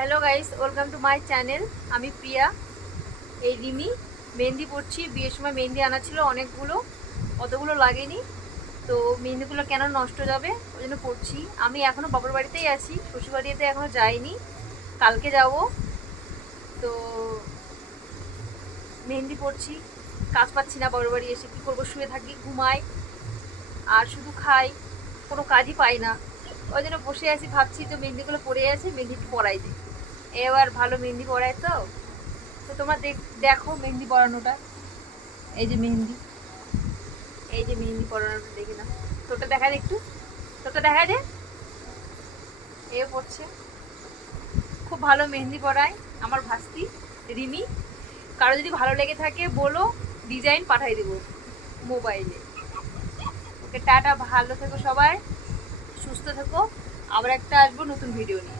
Hello guys, welcome to my channel. আমি প্রিয়া। এই রিমি মেহেন্দি পড়ছি। বিয়ের সময় মেহেন্দি আনা ছিল অনেকগুলো, অতগুলো লাগেনি। তো মেহেন্দিগুলো কেন নষ্ট যাবে, ওই জন্য পড়ছি। আমি এখনও বাবার বাড়িতেই আছি, শ্বশুরবাড়িতে এখনও যাইনি, কালকে যাব। তো মেহেন্দি পড়ছি, কাজ পাচ্ছি না। বাবার বাড়ি এসে কী করবো, শুয়ে থাকি, ঘুমাই আর শুধু খাই, কোনো কাজই পাই না। ওই জন্য বসে আছি, ভাবছি তো মেহেন্দিগুলো পড়ে আছে, মেহেন্দি পড়াই দিই। এবার ভালো মেহেন্দি পড়ায় তো। তো তোমরা দেখো মেহেন্দি পরানোটা। এই যে মেহেন্দি, এই যে মেহেন্দি পরানোটা দেখে না। তোটা দেখা যায় একটু, তোটা দেখা যায়। এ পড়ছে, খুব ভালো মেহেন্দি পরায় আমার ভাস্তি রিমি। কারো যদি ভালো লেগে থাকে বলো, ডিজাইন পাঠাই দেবো মোবাইলে। ওকে টাটা, ভালো থেকো সবাই, সুস্থ থেকো। আবার একটা আসবো নতুন ভিডিও নিয়ে।